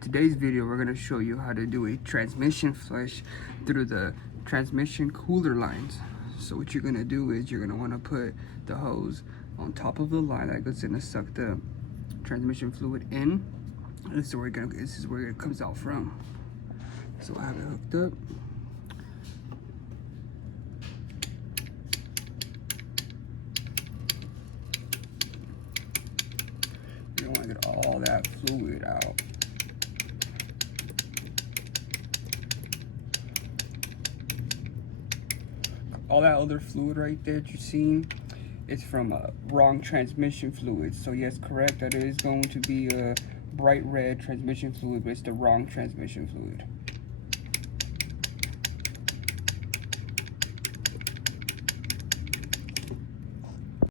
Today's video, we're going to show you how to do a transmission flush through the transmission cooler lines. So what you're going to do is you're going to want to put the hose on top of the line that goes in to suck the transmission fluid in. This is where it comes out from. So I have it hooked up. You don't want to get all that fluid out. All that other fluid right there that you're seeing, it's from wrong transmission fluid. So yes, correct, that is going to be a bright red transmission fluid, but it's the wrong transmission fluid.